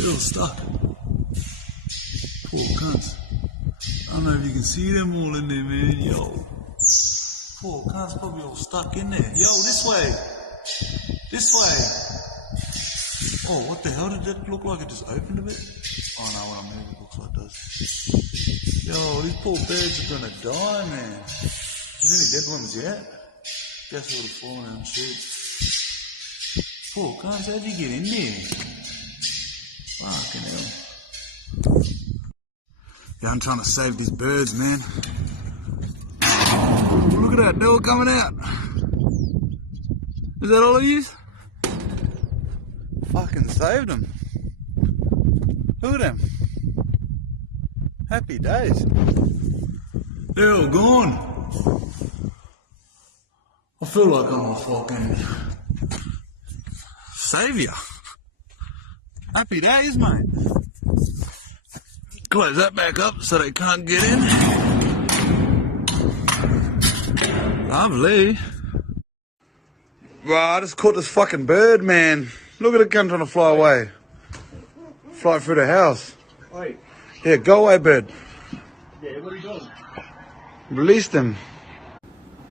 Still stuck. Poor cunts. I don't know if you can see them all in there, man. Yo. Poor cunts probably all stuck in there. Yo, this way. This way. Oh, what the hell did that look like? It just opened a bit? Oh no, when I move it looks like this. Yo, these poor birds are gonna die, man. There's any dead ones yet? Guess I would have fallen and shit. Poor cunts, how'd you get in there? Fucking hell. Yeah, I'm trying to save these birds, man. Look at that, they're all coming out. Is that all of you? Fucking saved them. Look at them. Happy days. They're all gone. I feel like I'm a fucking saviour. Happy days, mate. Close that back up so they can't get in. Lovely. Wow, I just caught this fucking bird, man. Look at it come trying to fly away. Fly through the house. Oi. Yeah, go away, bird. Yeah, what are you doing? Released him.